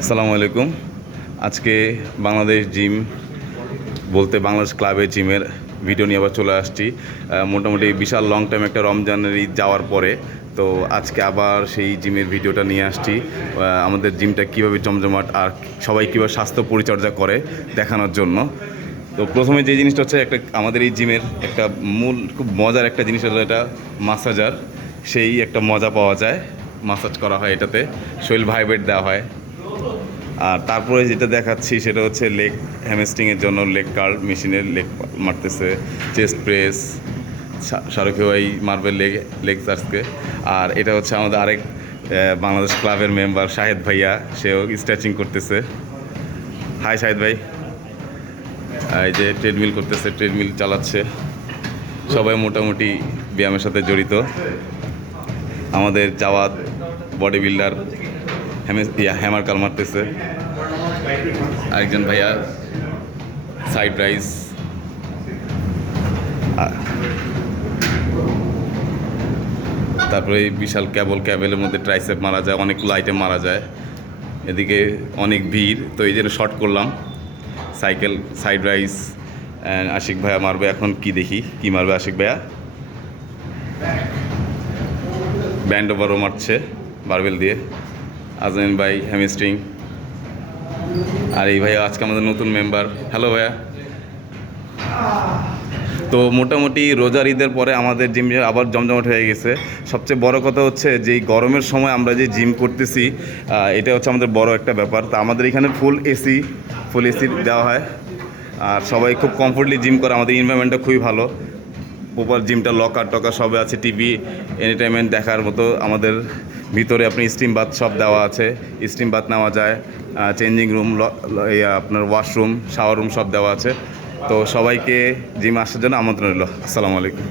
আসসালামু আলাইকুম। আজকে বাংলাদেশ জিম বলতে বাংলাদেশ ক্লাবের জিমের ভিডিও নিয়ে আবার চলে আসছি। মোটামুটি বিশাল লং টাইম একটা রমজানের ঈদ যাওয়ার পরে তো আজকে আবার সেই জিমের ভিডিওটা নিয়ে আসছি। আমাদের জিমটা কীভাবে জমজমাট আর সবাই কীভাবে স্বাস্থ্য পরিচর্যা করে দেখানোর জন্য। তো প্রথমে যে জিনিসটা হচ্ছে একটা আমাদের এই জিমের একটা মূল খুব মজার একটা জিনিস হলো এটা মাসাজার। সেই একটা মজা পাওয়া যায়, মাসাজ করা হয় এটাতে, শরীর ভাইব্রেট দেওয়া হয়। আর তারপরে যেটা দেখাচ্ছি সেটা হচ্ছে লেগ হ্যামস্ট্রিংয়ের জন্য লেগ কার্ল মেশিনের লেগ মারতেছে, চেস্ট প্রেস, শাহরুখ ভাই মারবে লেগ সার্চকে। আর এটা হচ্ছে আমাদের আরেক বাংলাদেশ ক্লাবের মেম্বার শাহেদ ভাইয়া, সেও স্ট্রেচিং করতেছে। হাই শাহেদ ভাই। এই যে ট্রেডমিল করতেছে, ট্রেডমিল চালাচ্ছে। সবাই মোটামুটি ব্যায়ামের সাথে জড়িত। আমাদের জাওয়াদ বডি বিল্ডার হ্যামার কাল মারতেছে। আরেকজন ভাইয়া সাইড রাইস। তারপরে এই বিশাল ক্যাবেলের মধ্যে ট্রাইসেপ মারা যায়, অনেকগুলো আইটেম মারা যায়। এদিকে অনেক ভিড়, তো এই জন্য শর্ট করলাম। সাইকেল, সাইড রাইস, আশিক ভাইয়া মারবে এখন। কি মারবে আশিক ভাইয়া? ব্যান্ড ওভারও মারছে বারবেল দিয়ে। আজমিন ভাই হ্যামস্ট্রিং। আর এই ভাইয়া আজকে আমাদের নতুন মেম্বার। হ্যালো ভাইয়া। তো মোটামুটি রোজার ঈদের পরে আমাদের জিম আবার জমজমাট হয়ে গেছে। সবচেয়ে বড় কথা হচ্ছে যে এই গরমের সময় আমরা যে জিম করতেছি, এটা হচ্ছে আমাদের বড় একটা ব্যাপার। তো আমাদের এখানে ফুল এসি দেওয়া হয়, আর সবাই খুব কমফোর্টলি জিম করে। আমাদের এনভায়রনমেন্টটা খুবই ভালো। প্রপার জিমটা লকার টকার সবে আছে, টিভি এন্টারটেনমেন্ট দেখার মতো। আমাদের ভিতরে আপনি স্টিম বাথ সব দেওয়া আছে, স্টিম বাথ নেওয়া যায়। চেঞ্জিং রুম, আপনার ওয়াশরুম, শাওয়ার রুম সব দেওয়া আছে। তো সবাইকে জিমে আসার জন্য আমন্ত্রণ রইল। আসসালামু আলাইকুম।